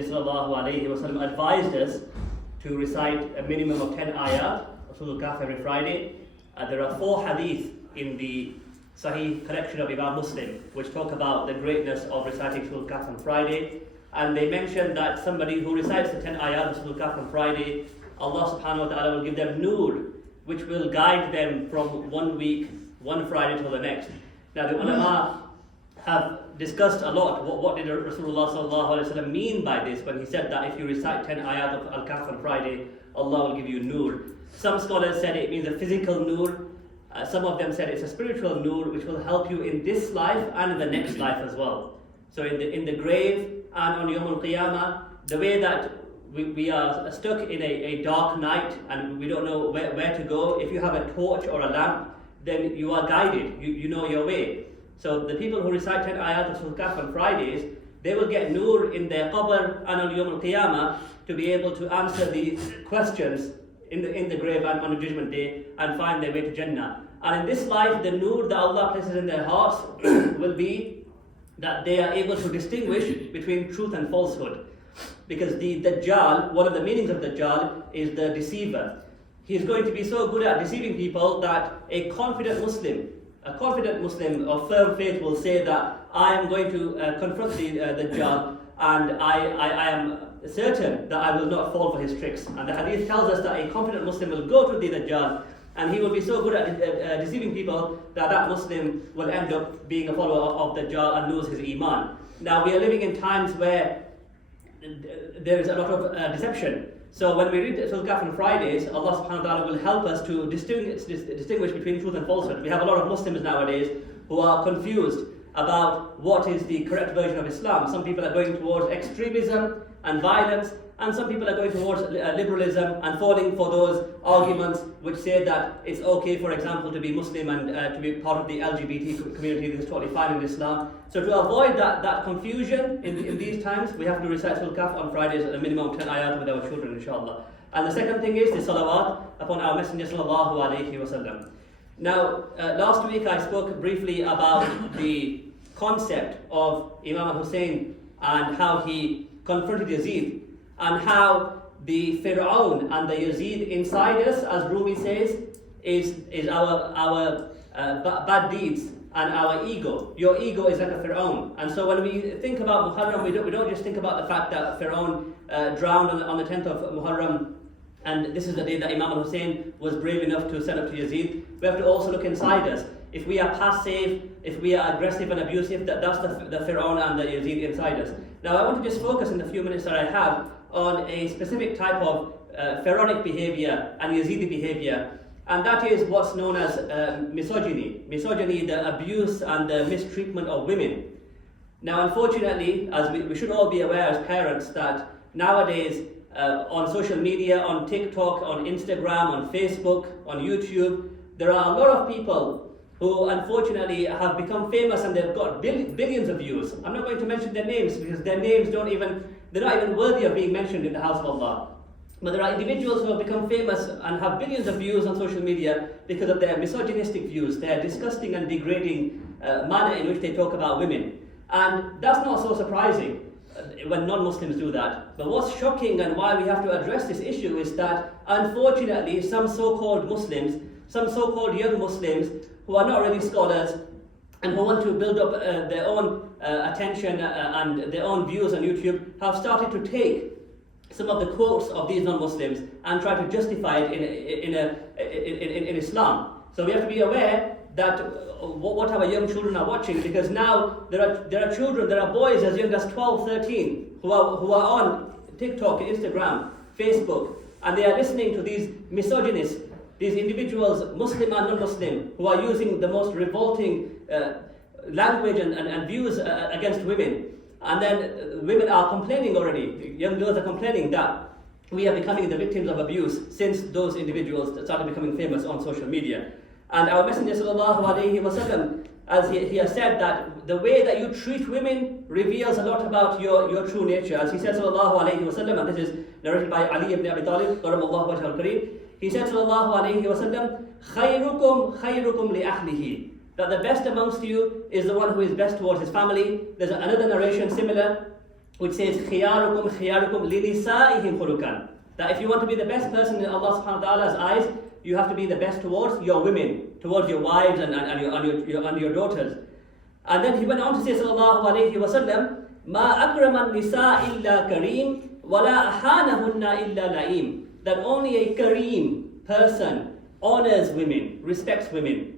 Sallallahu Alaihi Wasallam advised us to recite a minimum of 10 ayat of Surah Al-Kahf every Friday. There are 4 hadith in the Sahih collection of Imam Muslim which talk about the greatness of reciting Surah Al-Kahf on Friday. And they mention that somebody who recites the 10 ayat of Surah Al-Kahf on Friday, Allah subhanahu wa ta'ala will give them nur, which will guide them from one week, one Friday till the next. Now the ulama have discussed a lot what did Rasulullah sallallahu alaihi wasallam mean by this when he said that if you recite 10 ayat of Al-Kahf on Friday, Allah will give you nur. Some scholars said it means a physical nur. Some of them said it's a spiritual nur which will help you in this life and in the next life as well. So in the grave and on Yawm al-Qiyamah, the way that we are stuck in a dark night and we don't know where to go, if you have a torch or a lamp, then you are guided, you know your way. So the people who recite 10 ayat of Surah Al-Kahf on Fridays, they will get nur in their qabr and on Yawm al-Qiyamah to be able to answer the questions in the grave and on the judgment day and find their way to Jannah. And in this life, the nur that Allah places in their hearts will be that they are able to distinguish between truth and falsehood. Because the Dajjal, one of the meanings of Dajjal is the deceiver. He is going to be so good at deceiving people that a confident Muslim of firm faith will say that I am going to confront the Dajjal and I am certain that I will not fall for his tricks. And the hadith tells us that a confident Muslim will go to the Dajjal and he will be so good at deceiving people that Muslim will end up being a follower of Dajjal and lose his iman. Now we are living in times where there is a lot of deception. So when we read Surah Al-Kahf on Fridays, Allah subhanahu wa ta'ala will help us to distinguish between truth and falsehood. We have a lot of Muslims nowadays who are confused about what is the correct version of Islam. Some people are going towards extremism and violence, and some people are going towards liberalism and falling for those arguments which say that it's okay, for example, to be Muslim and to be part of the LGBT community. This is totally fine in Islam. So to avoid that confusion in these times, we have to recite Surah Al-Kahf on Fridays at a minimum of 10 ayat with our children, inshallah. And the second thing is the salawat upon our Messenger sallallahu alaihi wasallam. Now, last week I spoke briefly about the concept of Imam Hussein and how he confronted Yazid, and how the Fir'aun and the Yazid inside us, as Rumi says, is our bad deeds and our ego. Your ego is like a Fir'aun. And so when we think about Muharram, we don't just think about the fact that Fir'aun drowned on the 10th of Muharram, and this is the day that Imam Hussein was brave enough to send up to Yazid. We have to also look inside us. If we are passive, if we are aggressive and abusive, that's the Fir'aun and the Yazid inside us. Now I want to just focus in the few minutes that I have on a specific type of Pharaonic behavior and Yazidi behavior, and that is what's known as misogyny. Misogyny, the abuse and the mistreatment of women. Now unfortunately, as we should all be aware as parents, that nowadays on social media, on TikTok, on Instagram, on Facebook, on YouTube, there are a lot of people who unfortunately have become famous and they've got billions of views. I'm not going to mention their names because their names they're not even worthy of being mentioned in the house of Allah. But there are individuals who have become famous and have billions of views on social media because of their misogynistic views, their disgusting and degrading manner in which they talk about women. And that's not so surprising when non-Muslims do that. But what's shocking and why we have to address this issue is that unfortunately some so-called Muslims, some so-called young Muslims who are not really scholars and who want to build up their own attention and their own views on YouTube have started to take some of the quotes of these non-Muslims and try to justify it in Islam. So we have to be aware that what our young children are watching, because now there are children, there are boys as young as 12, 13 who are on TikTok, Instagram, Facebook, and they are listening to these misogynists, these individuals, Muslim and non-Muslim, who are using the most revolting language and views against women. And then women are complaining already, young girls are complaining that we are becoming the victims of abuse since those individuals started becoming famous on social media. And our Messenger sallallahu alaihi wasallam, as he has said, that the way that you treat women reveals a lot about your true nature. As he said sallallahu alaihi wasallam, and this is narrated by Ali ibn Abi Talib, karamallahu wajhahu al-kareem, he said sallallahu alaihi wasallam, khayrukum li ahlihi, that the best amongst you is the one who is best towards his family. There's another narration similar which says, خِيَارُكُمْ خِيَارُكُمْ لِنِسَائِهِمْ خُلُقًا. That if you want to be the best person in Allah subhanahu wa ta'ala's eyes, you have to be the best towards your women, towards your wives and your daughters. And then he went on to say, sallallahu alayhi wa sallam, مَا أَكْرَمَ النِّسَاءِ إِلَّا كَرِيمٌ وَلَا أَحَانَهُنَّ إِلَّا لَئِيمٌ. That only a kareem person honors women, respects women,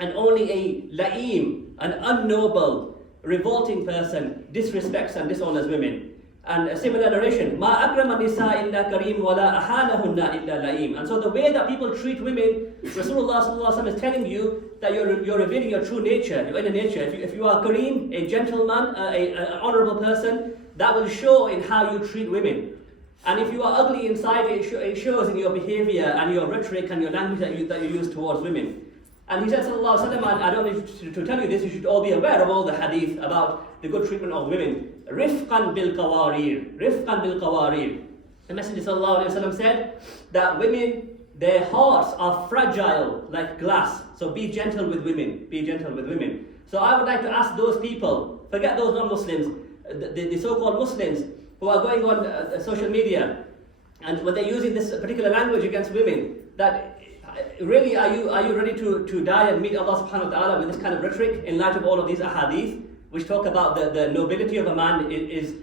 and only a la'im, an unnoble, revolting person, disrespects and dishonors women. And a similar narration, مَا أَكْرَمَ النِّسَاءِ إِلَّا كَرِيمٌ وَلَا أَحَانَهُنَّ إِلَّا لَئِيمٌ. And so the way that people treat women, Rasulullah sallallahu alaihi wasallam is telling you that you're revealing your true nature, your inner nature. If you are kareem, a gentleman, an honourable person, that will show in how you treat women. And if you are ugly inside, it shows in your behaviour and your rhetoric and your language that you use towards women. And he said, sallallahu alaihi wasallam, I don't need to tell you this, you should all be aware of all the hadith about the good treatment of women. Rifqan bil qawarir, rifqan bil qawarir. The Messenger sallallahu alaihi wasallam said that women, their hearts are fragile like glass. So be gentle with women, be gentle with women. So I would like to ask those people, forget those non-Muslims, the so-called Muslims who are going on social media, and when they're using this particular language against women, that really are you ready to die and meet Allah subhanahu wa ta'ala with this kind of rhetoric in light of all of these ahadith which talk about the nobility of a man is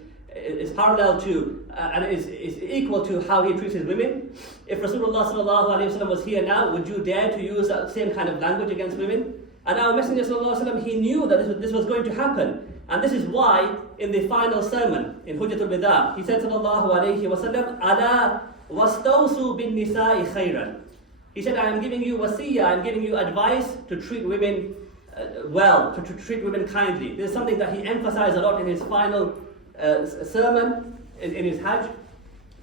parallel to and is equal to how he treats his women? If Rasulullah sallallahu alaihi wasallam was here now, would you dare to use that same kind of language against women? And our Messenger sallallahu alaihi wasallam, he knew that this was going to happen. And this is why in the final sermon in Hujjatul Bida, he said sallallahu alaihi wasallam, Ala wastawsu bin nisa'i khayran. He said, I am giving you wasiyah, I am giving you advice to treat women well, to treat women kindly. This is something that he emphasized a lot in his final sermon, in his Hajj,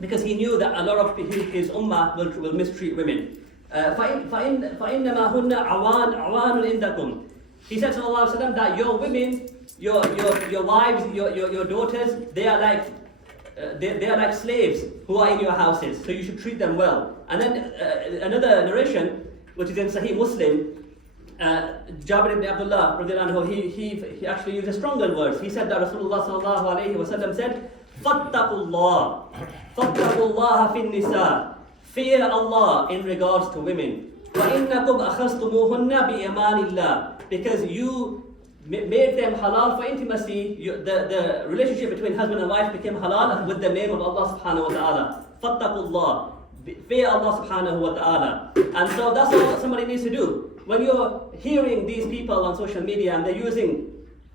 because he knew that a lot of his ummah will mistreat women. فَإِنَّمَا هُنَّ عَوَانٌ عِنْدَكُمْ. He said sallallahu alaihi wasallam that your women, your wives, your daughters, they are like slaves who are in your houses, so you should treat them well. And then another narration, which is in Sahih Muslim, Jabir ibn Abdullah radiallahu anhu, he actually used stronger words. He said that Rasulullah sallallahu alayhi wa sallam said, فَاتَّقُوا اللَّهَ فِي النِّسَاءِ. Fear Allah in regards to women. وَإِنَّكُمْ أَخَذْتُمُوهُنَّ بِإِمَانِ اللَّهِ. Because you made them halal for intimacy, the relationship between husband and wife became halal with the name of Allah subhanahu wa ta'ala. فَاتَّقُوا اللَّهِ. Fear Allah subhanahu wa ta'ala. And so that's what somebody needs to do. When you're hearing these people on social media and they're using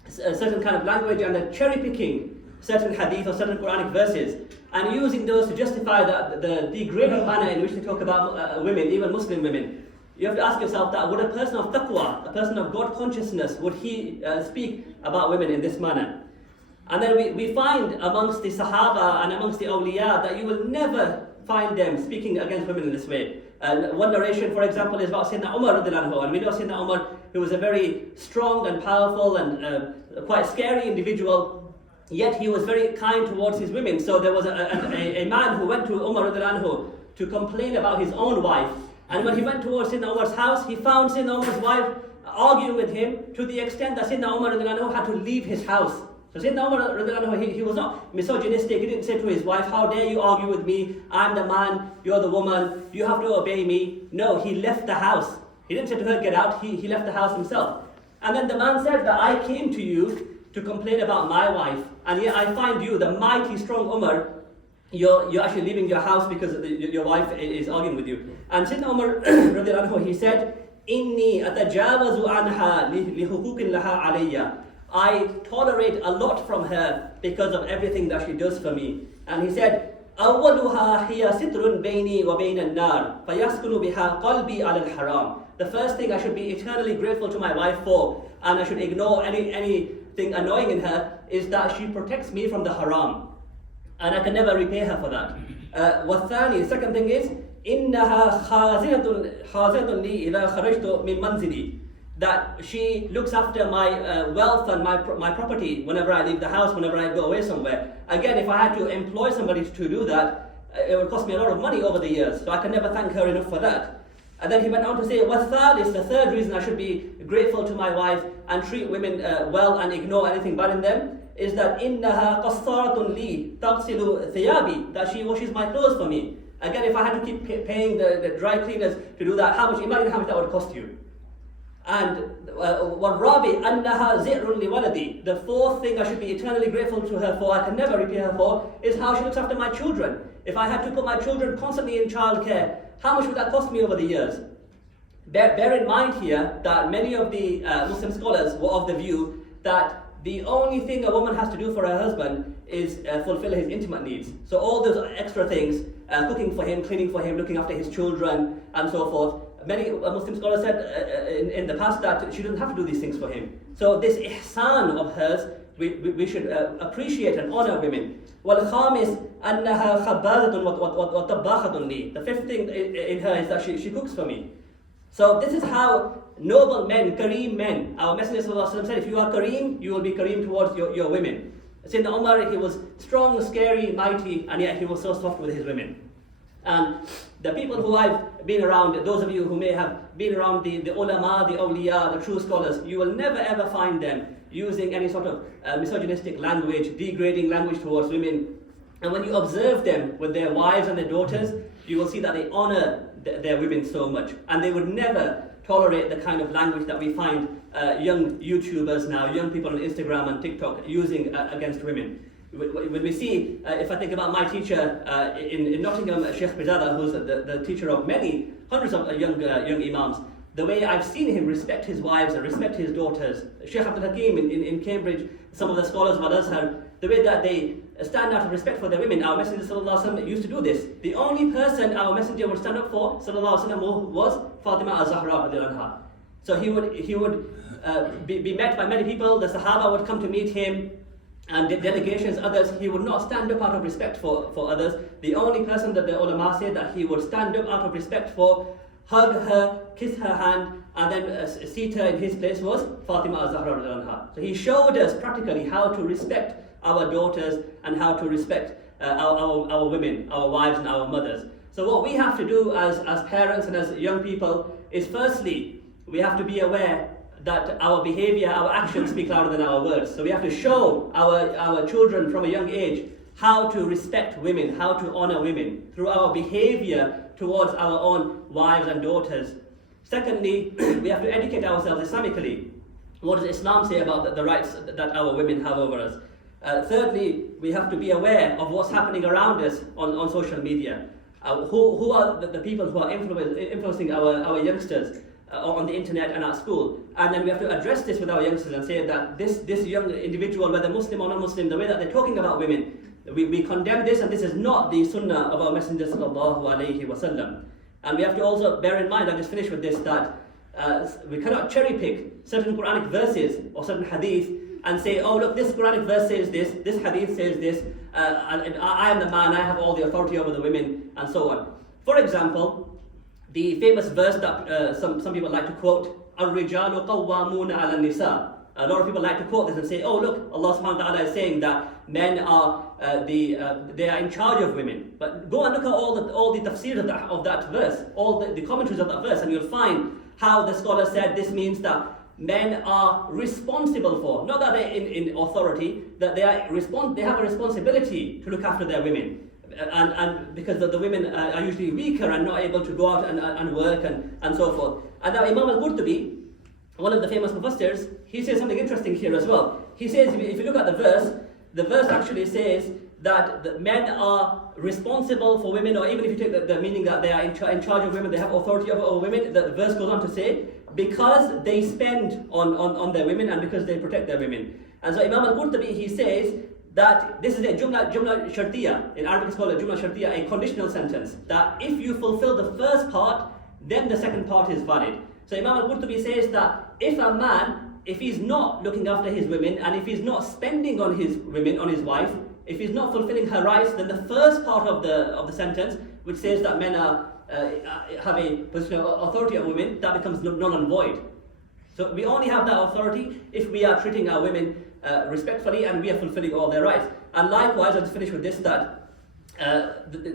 a certain kind of language and they're cherry picking certain hadith or certain Quranic verses and using those to justify the degrading manner in which they talk about women, even Muslim women, you have to ask yourself that would a person of taqwa, a person of God consciousness, would he speak about women in this manner? And then we find amongst the Sahaba and amongst the awliya that you will never find them speaking against women in this way. One narration, for example, is about Sayyidina Umar radiallahu anhu, and we know Sayyidina Umar, who was a very strong and powerful and quite scary individual, yet he was very kind towards his women. So there was a man who went to Umar radiallahu anhu to complain about his own wife, and when he went towards Sayyidina Umar's house, he found Sayyidina Umar's wife arguing with him to the extent that Sayyidina Umar radiallahu anhu had to leave his house. So Sayyidina Umar radiallahu anhu, he was not misogynistic. He didn't say to his wife, how dare you argue with me? I'm the man, you're the woman, you have to obey me. No, he left the house. He didn't say to her, get out. He left the house himself. And then the man said that I came to you to complain about my wife, and yet I find you, the mighty strong Umar, you're actually leaving your house because your wife is arguing with you. And Sayyidina Umar radiallahu anhu, he said, Inni atajawazu anha lihuquqin laha alayya. I tolerate a lot from her because of everything that she does for me. And he said, أَوَّلُهَا هِيَ سِتْرٌ بَيْنِي وَبَيْنَ النَّارِ فَيَسْكُنُ بِهَا قَلْبِي عَلَى الْحَرَامِ. The first thing I should be eternally grateful to my wife for, and I should ignore anything annoying in her, is that she protects me from the haram. And I can never repay her for that. وَالثَّانِي, the second thing is, إِنَّهَا خَازِنَةٌ لِي إِذَا خَرَجْتُ مِنْ مَنْزِلِي. That she looks after my wealth and my property whenever I leave the house, whenever I go away somewhere. Again, if I had to employ somebody to do that, it would cost me a lot of money over the years, so I can never thank her enough for that. And then he went on to say, وَالثَّالِث, the third reason I should be grateful to my wife and treat women well and ignore anything bad in them, is that إِنَّهَا قَصَّارَةٌ لِي تَغْسِلُ ثِيَابِي, that she washes my clothes for me. Again, if I had to keep paying the dry cleaners to do that, imagine how much that would cost you. And وَالرَّابِي أَنَّهَا زِعْرٌ لِوَلَدِي, the fourth thing I should be eternally grateful to her for, I can never repay her for, is how she looks after my children. If I had to put my children constantly in childcare, how much would that cost me over the years? Bear in mind here that many of the Muslim scholars were of the view that the only thing a woman has to do for her husband is fulfill his intimate needs. So all those extra things, cooking for him, cleaning for him, looking after his children, and so forth. Many Muslim scholars said in the past that she doesn't have to do these things for him. So this ihsan of hers, we should appreciate and honor women. وَالْخَامِسِ أَنَّهَا خَبَّازَةٌ وَطَبَّاخَةٌ لِي. The fifth thing in her is that she cooks for me. So this is how noble men, Kareem men, our Messenger ﷺ said, if you are Kareem, you will be Kareem towards your women. Sayyidina Umar, he was strong, scary, mighty, and yet he was so soft with his women. And the people who I've been around, those of you who may have been around the ulama, the awliya, the true scholars, you will never ever find them using any sort of misogynistic language, degrading language towards women. And when you observe them with their wives and their daughters, you will see that they honor their women so much. And they would never tolerate the kind of language that we find young YouTubers now, young people on Instagram and TikTok using against women. When we see, if I think about my teacher in Nottingham, Shaykh who's the teacher of many hundreds of young imams, the way I've seen him respect his wives and respect his daughters. Shaykh Abdul Hakim in Cambridge, some of the scholars of Al-Azhar, the way that they stand out of respect for their women. Our Messenger ﷺ used to do this. The only person our Messenger would stand up for ﷺ was Fatima al-Zahra. So he would be met by many people. The Sahaba would come to meet him, and delegations, others. He would not stand up out of respect for others. The only person that the ulama said that he would stand up out of respect for, hug her, kiss her hand, and then seat her in his place was Fatima al-Zahra. So he showed us practically how to respect our daughters and how to respect our women, our wives and our mothers. So what we have to do as parents and as young people is, firstly, we have to be aware that our behavior, our actions speak louder than our words. So we have to show our children from a young age how to respect women, how to honor women through our behavior towards our own wives and daughters. Secondly, we have to educate ourselves Islamically. What does Islam say about the rights that our women have over us? Thirdly, we have to be aware of what's happening around us on social media. Who are the people who are influencing our youngsters on the internet and at school? And then we have to address this with our youngsters and say that this young individual, whether Muslim or non-Muslim, the way that they're talking about women, we condemn this, and this is not the sunnah of our Messenger sallallahu alaihi wasallam. And we have to also bear in mind, I'll just finish with this, that we cannot cherry pick certain Quranic verses or certain hadith and say, oh look, this Quranic verse says this hadith says this, and I am the man, I have all the authority over the women, and so on. For example, the famous verse that some people like to quote, الرجال قوامون على النساء. A lot of people like to quote this and say, oh look, Allah subhanahu wa ta'ala is saying that men are they are in charge of women. But go and look at all the tafsir of that verse, all the commentaries of that verse, and you'll find how the scholar said this means that men are responsible for, not that they're in authority, that they have a responsibility to look after their women. And because the women are usually weaker and not able to go out and work and so forth. And now Imam Al-Qurtubi, one of the famous mufassirs, he says something interesting here as well. He says, if you look at the verse actually says that the men are responsible for women, or even if you take the meaning that they are in charge of women, they have authority over women, the verse goes on to say, because they spend on their women and because they protect their women. And so Imam Al-Qurtubi, he says that this is a jumla shartiya, in Arabic it's called a jumla shartiya, a conditional sentence, that if you fulfill the first part, then the second part is valid. So Imam Al-Qurtubi says that if a man, if he's not looking after his women, and if he's not spending on his women, on his wife, if he's not fulfilling her rights, then the first part of the sentence, which says that men have a position of authority of women, that becomes null and void. So we only have that authority if we are treating our women respectfully and we are fulfilling all their rights. And likewise, I'll just finish with this, that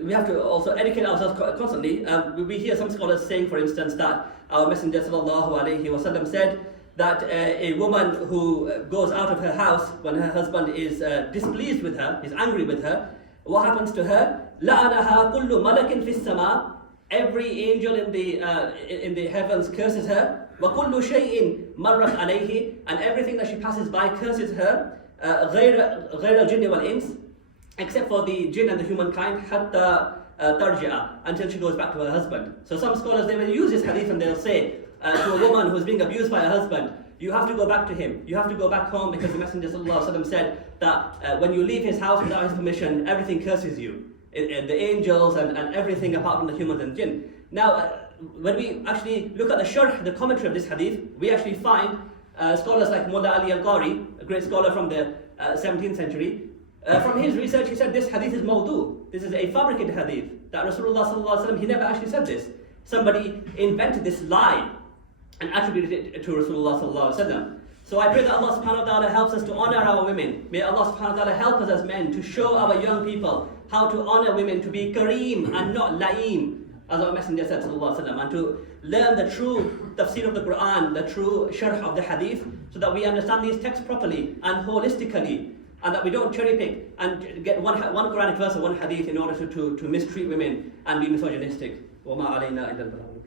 we have to also educate ourselves constantly. We hear some scholars saying, for instance, that our Messenger sallallahu alaihi wasallam said that a woman who goes out of her house when her husband is displeased with her, is angry with her, what happens to her? لَعَنَهَا كُلُّ مَلَكٍ فِي السَّمَاءِ. Every angel in the heavens curses her. وَكُلُّ شَيْءٍ مَرَّتْ عَلَيْهِ. And everything that she passes by curses her. غَيْرَ الْجِنِّ وَالْإِنسِ. Except for the jinn and the humankind. حَتَّى تَرْجِعَ. Until she goes back to her husband. So some scholars, they will use this hadith and they'll say to a woman who's being abused by her husband, you have to go back to him. You have to go back home, because the Messenger ﷺ said that when you leave his house without his permission, everything curses you. The angels and everything apart from the humans and jinn. Now, when we actually look at the sharh, the commentary of this hadith, we actually find scholars like Mullah Ali Al-Qari, a great scholar from the 17th century, from his research, he said this hadith is mawdu. This is a fabricated hadith. That Rasulullah ﷺ, he never actually said this. Somebody invented this lie and attributed it to Rasulullah ﷺ. So I pray that Allah subhanahu wa ta'ala helps us to honor our women. May Allah subhanahu wa ta'ala help us as men to show our young people how to honor women, to be kareem and not la'im, as our Messenger said sallallahu alaihi wasallam, and to learn the true tafsir of the Quran, the true sharh of the hadith, so that we understand these texts properly and holistically, and that we don't cherry pick and get one Quranic verse or one hadith in order to mistreat women and be misogynistic. وَمَا عَلَيْنَا إِلَّا الْبَلَاغُ.